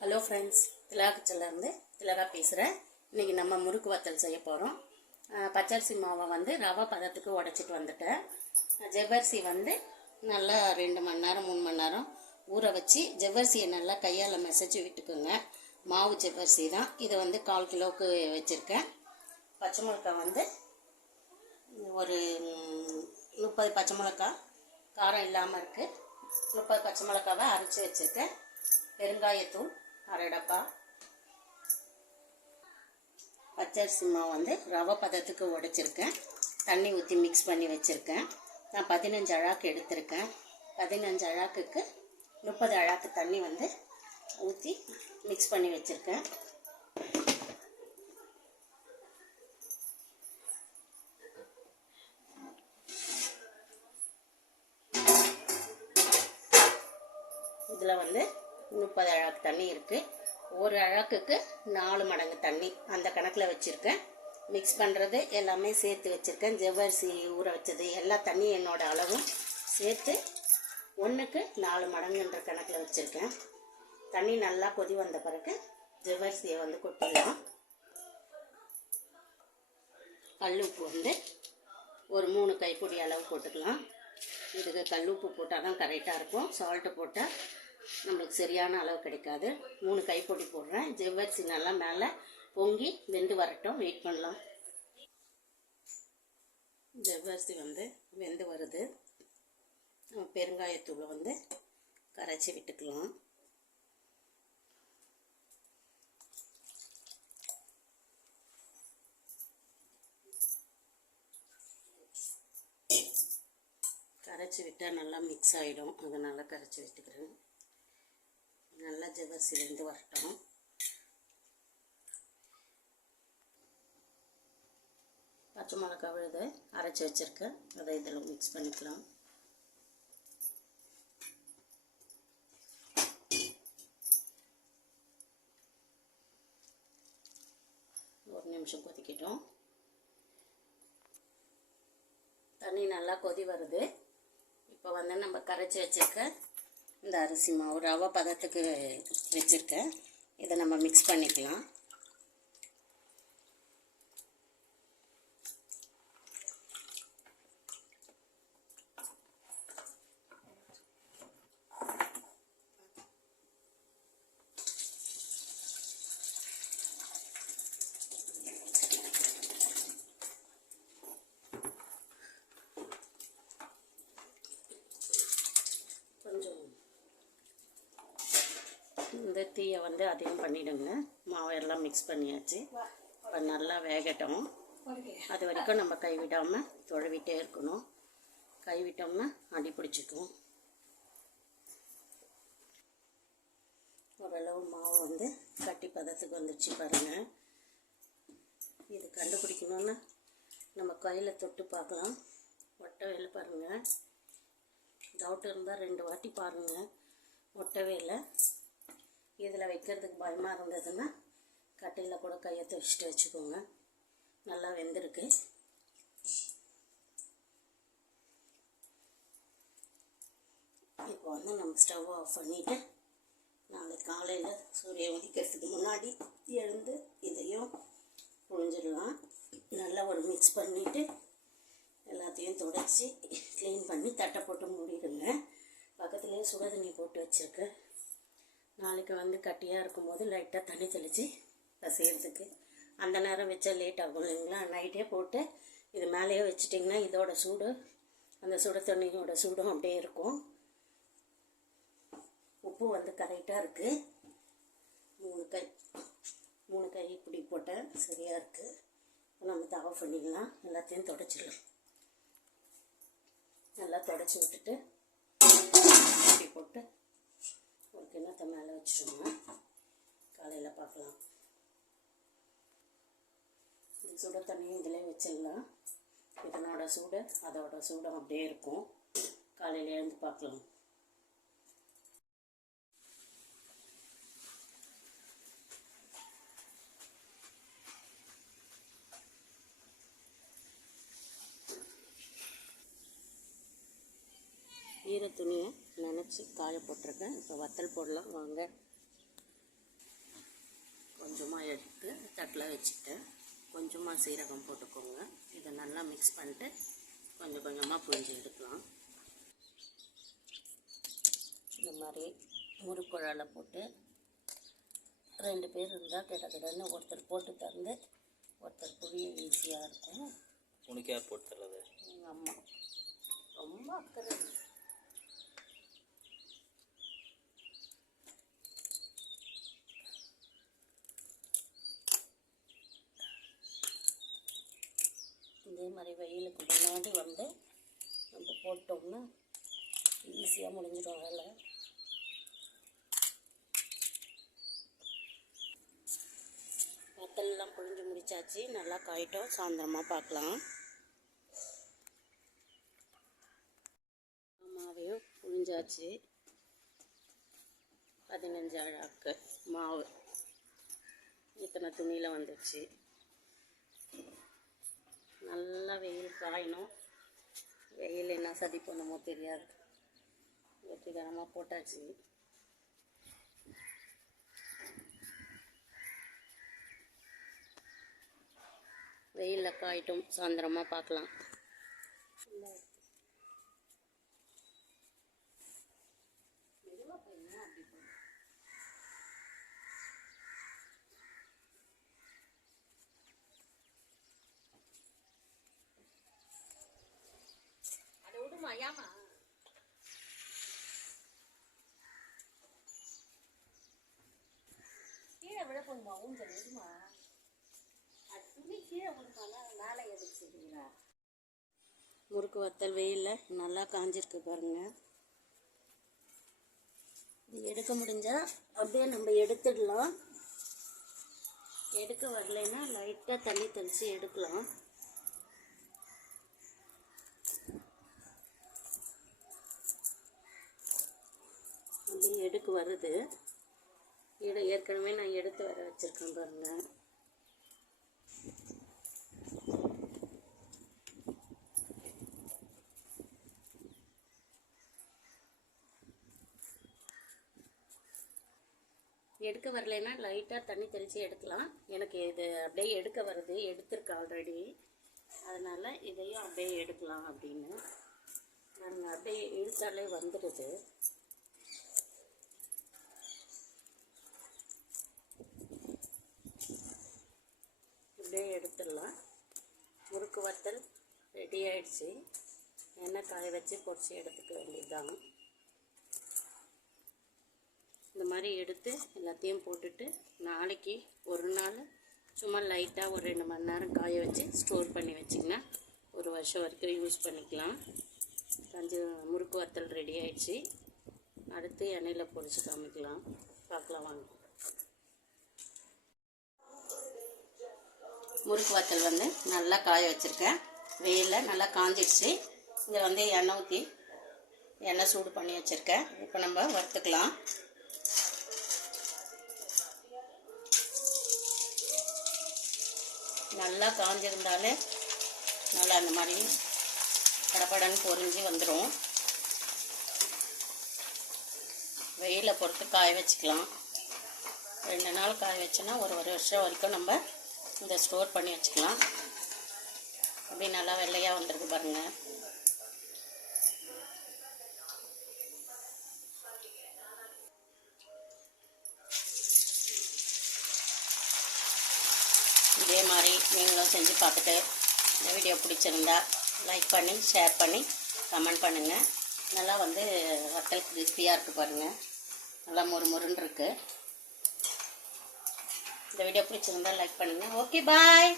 Hello friends, திலாகச்சிலேருந்து திலகா பேசுகிறேன். இன்றைக்கி நம்ம முறுக்கு வத்தல் செய்ய போகிறோம். பச்சரிசி மாவை ரவை பதத்துக்கு உடச்சிட்டு வந்துட்டேன். ஜவ்வரிசி நல்லா 2 மணி நேரம் 3 மணி நேரம் ஊற வச்சு ஜவ்வரிசியை நல்லா கையால் மெசைச்சு விட்டுக்குங்க. மாவு ஜவ்வரிசி தான். இது 1/4 கிலோவுக்கு வச்சுருக்கேன். பச்சை மிளகாய் ஒரு 30 பச்சை மிளகாய் காரம் இல்லாமல் இருக்குது. 30 பச்சை மிளகாவை அரைச்சி வச்சுருக்கேன். பெருங்காயத்தூள் 1/2 டப்பா. பச்சரிசி மாவு ரவை பதத்துக்கு உடைச்சிருக்கேன். தண்ணி ஊற்றி மிக்ஸ் பண்ணி வச்சுருக்கேன். நான் 15 அழாக்கு எடுத்திருக்கேன். 15 அழாக்குக்கு 30 அழாக்கு தண்ணி ஊற்றி மிக்ஸ் பண்ணி வச்சுருக்கேன். இதில் 30 அழாக்கு தண்ணி இருக்குது. ஒரு அழாக்குக்கு 4 மடங்கு தண்ணி அந்த கணக்கில் வச்சுருக்கேன். மிக்ஸ் பண்ணுறது எல்லாமே சேர்த்து வச்சுருக்கேன். ஜவ்வரிசி ஊற வச்சது எல்லா தண்ணி என்னோட அளவும் சேர்த்து 1க்கு 4 மடங்குன்ற கணக்கில் வச்சுருக்கேன். தண்ணி நல்லா கொதி வந்த பிறகு ஜவ்வரிசியை கொட்டிடலாம். கல்லுப்பு ஒரு 3 கைப்பிடி அளவு போட்டுக்கலாம். இதுக்கு கல்லுப்பு போட்டால் தான் கரெக்டாக இருக்கும். சால்ட்டு போட்டால் நம்மளுக்கு சரியான அளவு கிடைக்காது. 3 கைப்பொடி போடுறேன். ஜவ்வரிசி நல்லா மேலே பொங்கி வெந்து வரட்டும், வெயிட் பண்ணலாம். ஜவ்வரிசி வெந்து வருது. பெருங்காயத்தூளை கரைச்சி விட்டுக்கலாம். கரைச்சி விட்டால் நல்லா மிக்ஸ் ஆகிடும். அதனால் கரைச்சி விட்டுக்கிறேன். நல்லா ஜவ்வரிசி வெந்து வரட்டும். பச்சை மிளகா விழுது அரைச்சி வச்சுருக்கேன். அதை இதில் மிக்ஸ் பண்ணிக்கலாம். ஒரு நிமிஷம் கொதிக்கட்டும். தண்ணி நல்லா கொதி வருது. இப்போ நம்ம கரைச்சி வச்சுருக்க இந்த அரிசி மாவு ரவை பதத்துக்கு வச்சுருக்கேன். இதை நம்ம மிக்ஸ் பண்ணிக்கலாம். இந்த தீயை அதிகம் பண்ணிவிடுங்க. மாவெல்லாம் மிக்ஸ் பண்ணியாச்சு. இப்போ நல்லா வேகட்டும். அது வரைக்கும் நம்ம கைவிடாமல் தொழவிட்டே இருக்கணும். கைவிட்டோம்னா அடி பிடிச்சிக்கும். ஓரளவு மாவு கட்டி பதத்துக்கு வந்துடுச்சு பாருங்கள். இது கண்டுபிடிக்கணுன்னா நம்ம கையில் தொட்டு பார்க்கலாம். ஒட்டவே இல்லை பாருங்கள். டவுட் இருந்தால் 2 வாட்டி பாருங்கள். ஒட்டவே இல்லை. இதில் வைக்கிறதுக்கு பயமாக இருந்ததுன்னா கட்டையில் கூட கையை துவச்சிட்டு வச்சுக்கோங்க. நல்லா வெந்திருக்கு. இப்போ நம்ம ஸ்டவ் ஆஃப் பண்ணிவிட்டு நாளைக்கு காலையில் சூரியன் உதிக்கிறதுக்கு முன்னாடி எழுந்து இதையும் புழிஞ்சிடலாம். நல்லா ஒரு மிக்ஸ் பண்ணிவிட்டு எல்லாத்தையும் துடைச்சி க்ளீன் பண்ணி தட்டை போட்டு மூடிடுங்க. பக்கத்துலேயே சுட தண்ணி போட்டு வச்சுருக்கேன். நாளைக்கு கட்டியாக இருக்கும்போது லைட்டாக தண்ணி தெளித்து செய்கிறதுக்கு. அந்த நேரம் வச்சா லேட் ஆகும் இல்லைங்களா? நைட்டே போட்டு இது மேலேயே வச்சிட்டிங்கன்னா இதோட சூடு அந்த சுட தண்ணியோட சூடும் அப்படியே இருக்கும். உப்பு கரெக்டாக இருக்குது. 3 கை இப்படி போட்டேன். சரியாக இருக்குது. நம்ம இதை ஆஃப் பண்ணிடலாம். எல்லாத்தையும் தொடச்சிடலாம். நல்லா தொடச்சி விட்டுட்டு இப்படி போட்டு ஒரு கிண்ணத்தை மேலே வச்சுருங்க. காலையில் பார்க்கலாம். இது சுட தண்ணியும் இதிலே வச்சிடலாம். இதனோட சூடு அதோட சூடும் அப்படியே இருக்கும். காலையில் எழுந்து பார்க்கலாம். ஈர துணியை நினச்சி காய போட்டிருக்கேன். இப்போ வத்தல் போடலாம் வாங்க. கொஞ்சமாக எடுத்து தட்டில் வச்சுட்டு கொஞ்சமாக சீரகம் போட்டுக்கோங்க. இதை நல்லா மிக்ஸ் பண்ணிட்டு கொஞ்சம் கொஞ்சமாக புழிஞ்சு எடுக்கலாம். இந்த மாதிரி முறுக்குழாயில் போட்டு 2 பேர் இருந்தால் கிடக்கிடன்னு ஒருத்தர் போட்டு தந்து ஒருத்தர் புழிய ஈஸியாக இருக்கும். உனக்கு யார் போட்டு தர்றது? எங்கள் அம்மா ரொம்ப அக்கறை. இதே மாதிரி வெயிலுக்கு முன்னாடி வந்து நம்ம போட்டோம்னா ஈஸியாக முடிஞ்சிடும் வேலை. வத்தல்லாம் புழிஞ்சு முடிச்சாச்சு. நல்லா காயிட்டோம். சாயந்தரமாக பார்க்கலாம். மாவையும் புழிஞ்சாச்சு. 15 அழாக்கு மாவு இத்தனை துணியில் வந்துடுச்சு. நல்லா வெயில் காயணும். வெயில் என்ன சதி பண்ணுமோ தெரியாது. வெற்றிகரமாக போட்டாச்சு. வெயிலில் காயிட்டும். சாயந்தரமாக பார்க்கலாம். அதை விடுமா ஏமா கீழே விட போதுமா ஊஞ்சல் எதுமா துணி கீழே விடுமானா மேலே எதுக்கு செய்வீங்களா? முறுக்கு வத்தல் வெயிலில் நல்லா காஞ்சிருக்கு பாருங்க. இது எடுக்க முடிஞ்சால் அப்படியே நம்ம எடுத்துடலாம். எடுக்க வரலைன்னா லைட்டாக தண்ணி தெளித்து எடுக்கலாம். அப்படியே எடுக்க வருது. ஏற்கனவே நான் எடுத்து வர வச்சுருக்கேன் பாருங்கள். எடுக்க வரலைன்னா லைட்டாக தண்ணி தெளித்து எடுக்கலாம். எனக்கு இது அப்படியே எடுக்க வருது. எடுத்துருக்கு ஆல்ரெடி. அதனால் இதையும் அப்படியே எடுக்கலாம் அப்படின்னு நான் அப்படியே இழுத்தாலே வந்துடுது. அப்படியே எடுத்துடலாம். முறுக்கு வத்தல் ரெடி ஆயிடுச்சு. எண்ணெய் காய வச்சு பொரிச்சு எடுத்துக்க வேண்டியதுதான். இந்த மாதிரி எடுத்து எல்லாத்தையும் போட்டுட்டு நாளைக்கு ஒரு நாள் சும்மா லைட்டாக ஒரு 2 மணி நேரம் காய வச்சு ஸ்டோர் பண்ணி வச்சிங்கன்னா 1 வருஷம் வரைக்கும் யூஸ் பண்ணிக்கலாம். முறுக்கு வத்தல் ரெடி ஆயிடுச்சு. அடுத்து எண்ணெயில் பொரிச்சு காமிக்கலாம். பார்க்கலாம் வாங்க. முறுக்கு வத்தல் வந்து நல்லா காய வச்சுருக்கேன். வெயிலில் நல்லா காஞ்சிடுச்சு. இங்கே வந்து எண்ணெய் ஊற்றி எண்ணெய் சூடு பண்ணி வச்சுருக்கேன். இப்போ நம்ம வறுத்துக்கலாம். நல்லா காஞ்சிருந்தாலே நல்லா அந்த மாதிரி படப்படன்னு பொரிஞ்சு வந்துடும். வெயிலை பொறுத்து காய வச்சுக்கலாம். 2 நாள் காய வச்சோன்னா 1 வருஷம் வரைக்கும் நம்ம இந்த ஸ்டோர் பண்ணி வச்சுக்கலாம். அப்படி நல்லா வெள்ளையாக வந்துருக்கு பாருங்கள். இதே மாதிரி நீங்களும் செஞ்சு பார்த்துட்டு இந்த வீடியோ பிடிச்சிருந்தா லைக் பண்ணி ஷேர் பண்ணி கமெண்ட் பண்ணுங்கள். நல்லா வந்து வத்தல் கிறிஸ்பியாக இருக்குது பாருங்கள். நல்லா மொறுமொறுன்னு இருக்குது. இந்த வீடியோ பிடிச்சிருந்தா லைக் பண்ணுங்கள். Okay bye.